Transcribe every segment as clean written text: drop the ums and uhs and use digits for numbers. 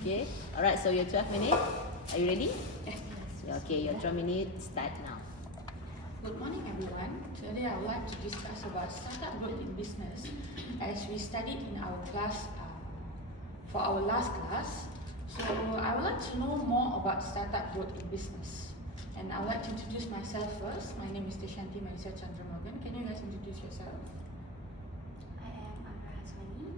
Okay. Alright, so your 12 minutes. Are you ready? Yes. Okay, your 12 minutes start now. Good morning, everyone. Today I would like to discuss about startup growth in business. As we studied in our class for our last class, so I would like to know more about startup growth in business. And I would like to introduce myself first. My name is Deshanti Manisha Chandramogan. Can you guys introduce yourself? I am Amra Haswani,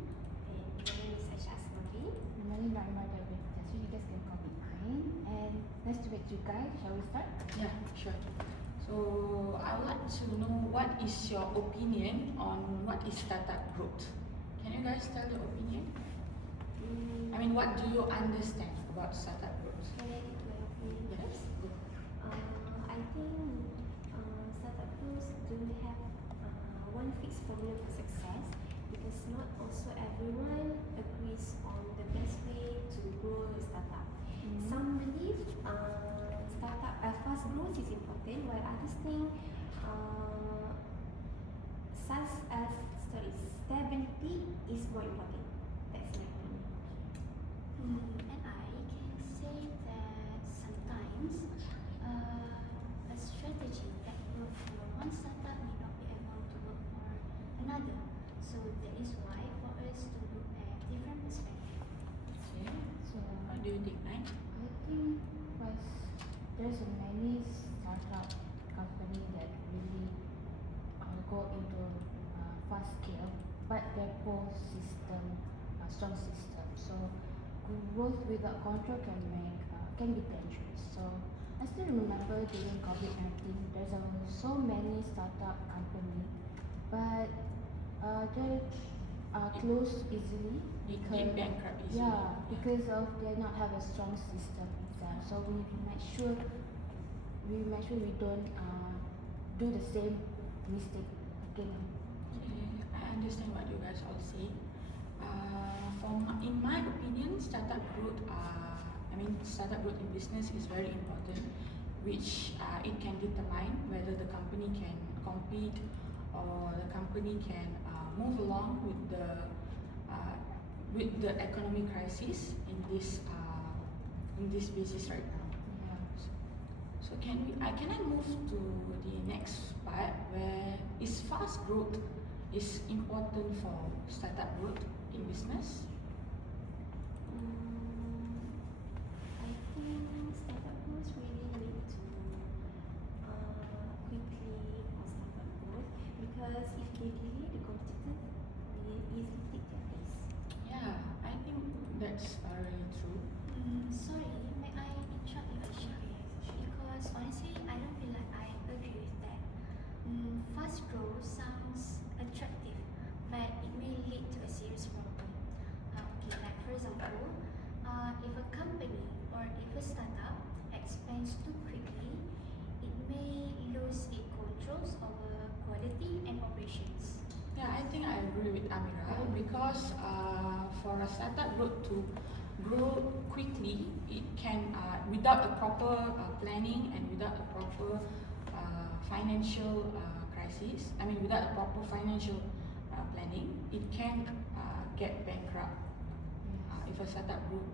and my name is Aisha Asmavi. My name is Naima David. So you guys can call me Ain. And nice to meet you guys. Shall we start? Yeah, sure. So I would like to know what is your opinion on what is startup growth. Can you guys tell your opinion? I mean, what do you understand about startup growth? Can I give my opinion Yes. first? I think startup growth don't have one fixed formula for success because not also everyone agrees on the best way to grow a startup. Some believe fast growth is important, while others think stability is more important. That's my opinion. And I can say that sometimes a strategy that works for one startup may not be able to work for another. So that is why for us to look at different perspectives. Okay. So What do you think, Nine? I think first there's a many startup company that really go into fast scale, but their poor system, strong system. So growth without control can be dangerous. So I still remember during COVID-19, there's so many startup company, but they close easily It because bankrupt easily. yeah, because of they not have a strong system itself. So we make sure we don't do the same mistake again. Okay, I understand what you guys all say. In my opinion, startup growth in business is very important, which it can determine whether the company can compete or the company can move along with the economic crisis in this basis right now. Yeah. So can I move to the next part where is fast growth is important for startup growth in business? I think startup growth really need to quickly for startup growth because if they delay, the competitor will easily take their place. Yeah, I think that's really true. Sorry, may I interrupt you, Aisha? Because honestly, I don't feel like I agree with that. Fast growth sounds attractive, but it may lead to a serious problem. Okay, like for example, if a company or if a startup expands too quickly, it may lose its controls over quality and operations. Yeah, I think I agree with Amira because for a startup growth to grow quickly, it can without a proper planning and without a proper financial crisis. I mean, without a proper financial planning, it can get bankrupt if a startup group.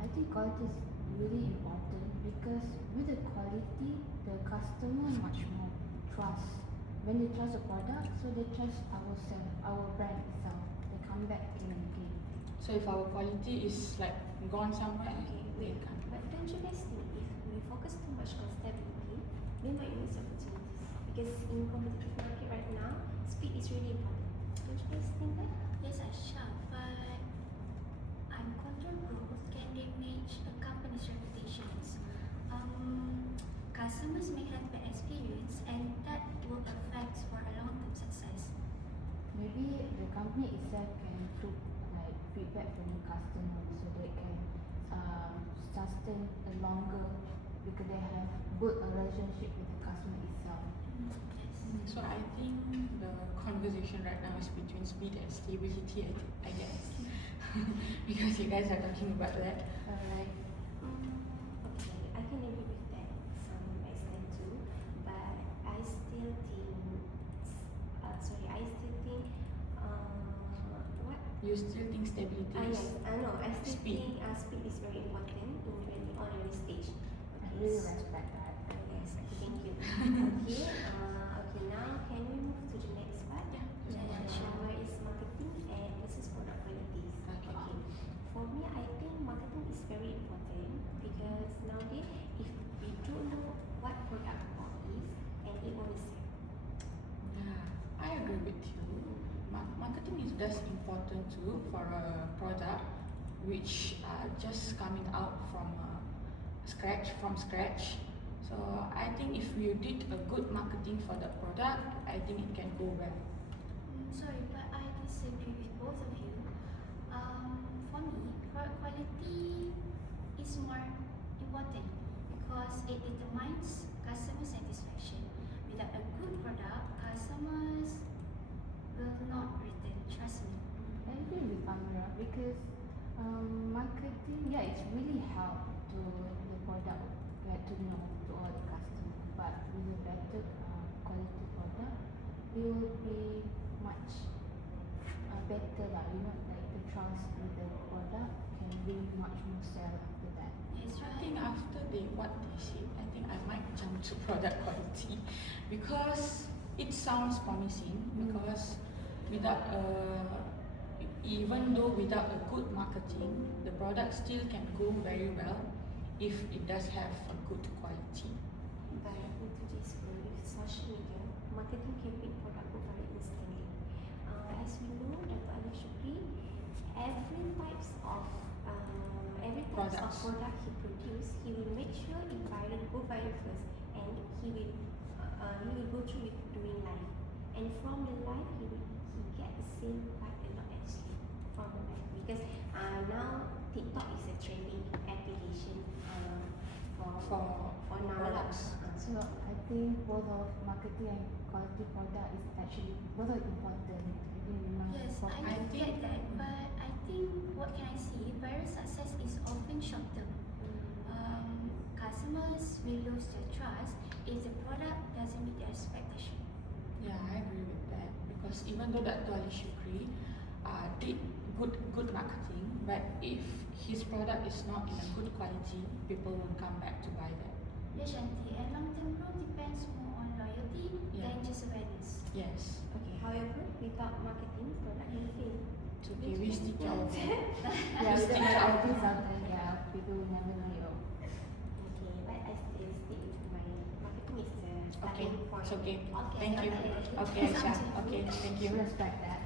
I think quality is really important because with the quality, the customer much more trust. When they trust the product, so they trust our brand itself. They come back again and again. So if our quality is like gone somewhere, Okay, they wait. can't. But don't you guys think if we focus too much on stability, we might miss opportunities? Because in competitive market right now, speed is really important. Don't you guys think that? Yes, Aisha, but uncontrolled growth can damage a company's reputations. Customers may have bad experience, and that will affect for a long-term success. Maybe the company itself can took like feedback from the customer so they can sustain a longer because they have good relationship with the customer itself. Yes. So I think the conversation right now is between speed and stability, I guess, because you guys are talking about that. Alright. Okay, I can agree with that some extent too, but I still think, what You still think stability Yes, I know. I still Speed. think speed is very important in really on early stage. I Okay. really respect that. Yes. Okay. Thank you. Okay. Okay. Now can we move to the next part? Yeah, sure. Where is marketing and versus product qualities? Okay. For me, I think marketing is very important because nowadays, if we don't know what product is, and it won't be sell. Yeah, I agree with you. Marketing is just important too for a product which just coming out from scratch. So I think if you did a good marketing for the product, I think it can go well. Sorry, but I disagree with both of you. For me, product quality is more important because it determines customer satisfaction. Without a good product, customers will not return. Trust me. I agree with Amira because marketing, yeah, it's really help to the product get to know to all the customers. But with a better quality product, it will be much better lah. You know, like the trust with the product can bring much more sale after that. Yes, I right. think after what they said, I think I might jump to product quality because it sounds promising. Because without even though without a good marketing, the product still can go very well if it does have a good quality. But in today's world, with social media, marketing can make product go very instantly. As we know, Dr. Alif Shukri, every types of Products. product he produce, he will make sure it go viral first, and he will go through with doing live, and from the live he get the same quite a lot actually from the live because now TikTok is a trending application for now products. So I think both of marketing and quality product is actually both are important. I think we must Yes, focus. I get that, but I think what can I say? Viral success is often short term. Customers will lose their trust if the product doesn't meet their expectation. Yeah, I agree with that because even though Dr. Ali Shukri did good marketing, but if his product is not in a good quality, people won't come back to buy that. Yes, Shanti, and long-term growth depends more on loyalty Yeah. than just awareness. Yes. Okay, however, without marketing, product will fail. It's okay, we stick to our Yeah, We with the stick to our quality sometimes, yeah, people will never know you. Okay, but I still stick with my marketing is the Okay, starting point. it's okay. Okay, Thank you. okay. Okay, Aisha. Okay, thank you. Respect that.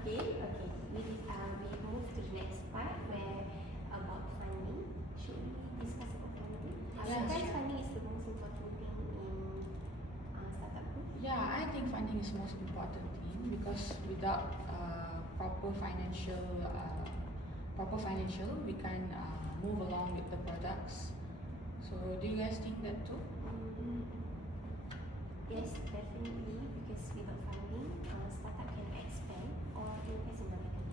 Okay. We move to the next part where about funding. Should we discuss about funding? Yes, Sometimes sure. funding is the most important thing in startup group. Yeah, I think funding is most important thing because without proper financial, we can move along with the products. So, do you guys think that too? Yes, definitely, because without funding, startup can expand or invest in marketing,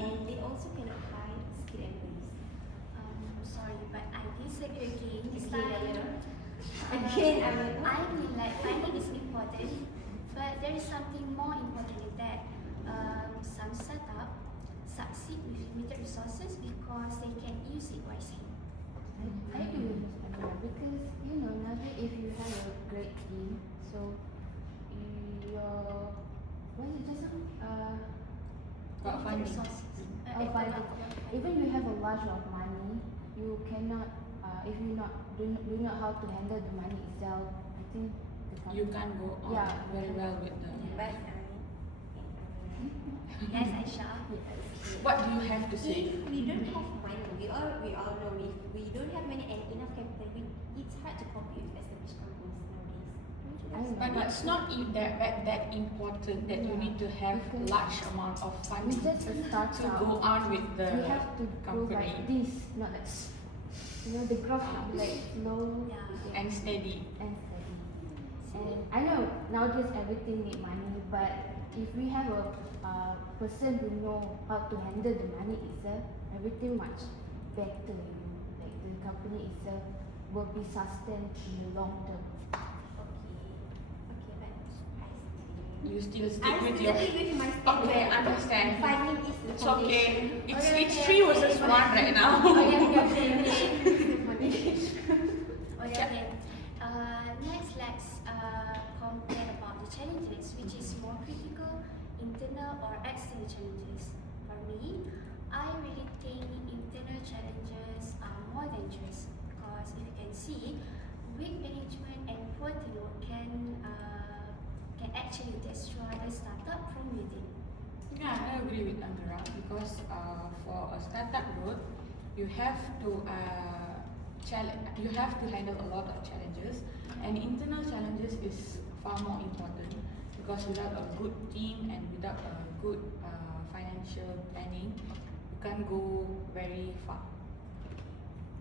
and they also can apply skill employees. Sorry, but I disagree again. It's Again, like, Amira. Again, Amira. I mean, like, funding is important, but there is something more important in that. Some startup succeed with limited resources because they can use it wisely. I agree with Ms. Amira because you know nowadays if you have a great team, so your what is it just About Limited funding. resources. funding. Even you have a large of money, you cannot if you do not how to handle the money itself. I think the You company can't go on Yeah. very well with the. But Yes, Aisha. What do you have to say? if we don't have money, we all know if we don't have money and enough capital, it's hard to compete with established companies nowadays. I know. But it's not that important that you need to have Because large amount of we funding just a startup. to go on with the We have to grow company like this, not like you know the growth should be like slow Yeah. and steady. and steady. And I know nowadays everything need money, but if we have a person who know how to handle the money itself, everything much better. You know, like the company itself will be sustained in the long term. Okay, but I still you still stick I with still your. stick with my Okay, standard. understand. Funding is the It's foundation. okay. It's Okay, it's okay, 3 okay. versus 1 right now. Okay, the foundation. Okay. Next, let's compare about the challenges, which is more critical, internal or external challenges. For me, I really think internal challenges are more dangerous because if you can see, weak management and poor teamwork can actually destroy the startup from within. Yeah, I agree with Andra because for a startup growth, you have to you have to handle a lot of challenges, and internal challenges is far more important because without a good team and without a good financial planning, you can't go very far.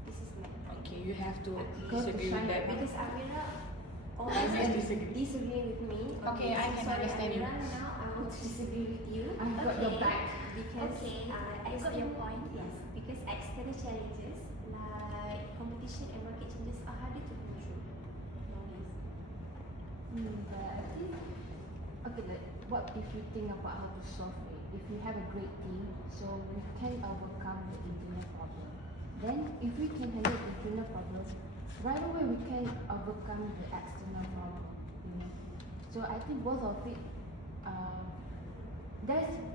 This is like Okay, you have to Go to disagree with China that. because Amira I always just disagree. disagree with me. Okay, I so can sorry, understand you. Amira, now I want to disagree with you. I've got your Okay. back. Because Okay, you got external, your point. yes, because external challenges like competition and market changes are harder to control nowadays. But I think, okay, what if you think about how to solve it? If you have a great team, so we can overcome the internal problem. Then, if we can handle the internal problem, right away we can overcome the external problem. You know? So I think both of it,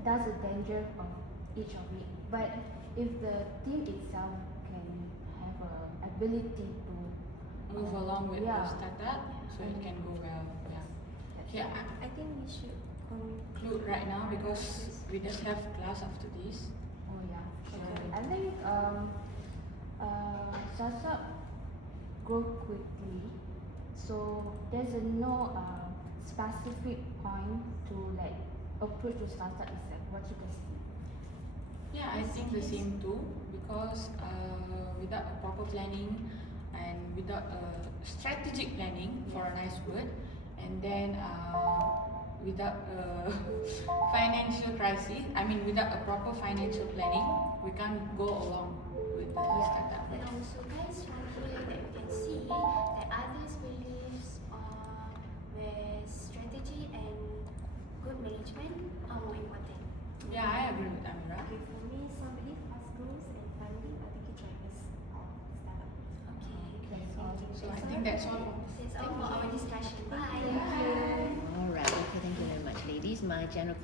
that's a danger of each of it. But if the team itself can have a ability to Move along with yeah. the startup so it can go well. Yeah. Okay, I think we should conclude right now because we just have class after this. Oh yeah, sure. Okay. I think startup grow quickly, so there's no specific point to like approach to startup itself. What you guys think? Yeah, I think the same too because without a proper planning and without a strategic planning for a nice word, and then without a financial crisis, without a proper financial planning, we can't go along with the startup. And also, guys, from here that you can see that others believes where strategy and good management are more important. Yeah, I agree with Amira. Okay, for me, somebody fast goals and funding are the key drivers of startup. Okay. That's all. So I think that's all. That's all for our discussion. Bye. All right. Okay, thank you very much, ladies. My general